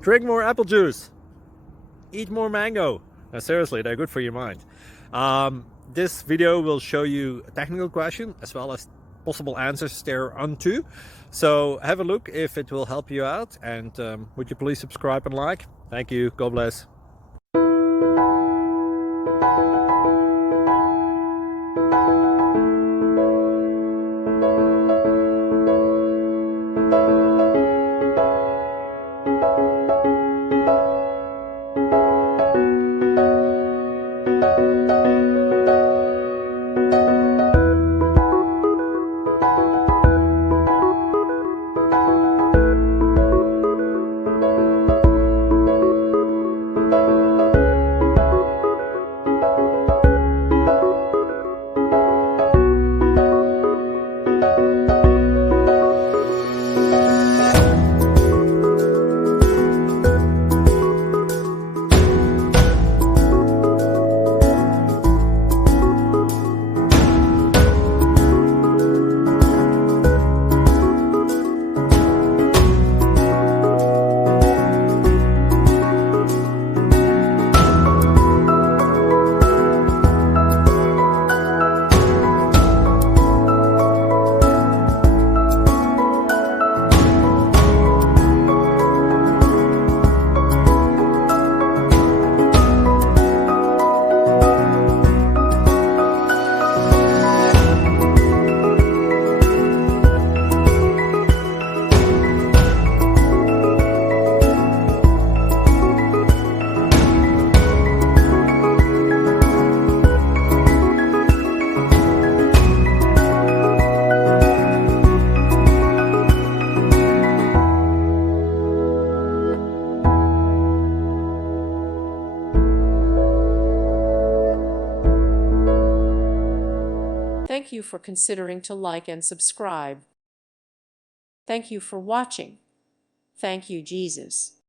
Drink more apple juice. Eat more mango. Now, seriously, they're good for your mind. This video will show you a technical question as well as possible answers thereunto. So have a look if it will help you out, and would you please subscribe and like? Thank you. God bless. Thank you for considering to like and subscribe. Thank you for watching. Thank you, Jesus.